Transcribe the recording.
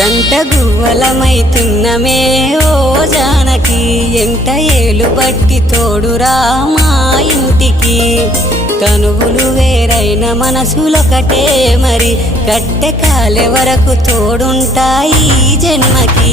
జంట గువ్వలమైతున్నమే ఓ జానకి ఎంట ఏలు బట్టి తోడురా మా ఇంటికి తనువులు వేరైన మనసులొకటే మరి కట్టె కాలే వరకు తోడుంటాయి జన్మకి।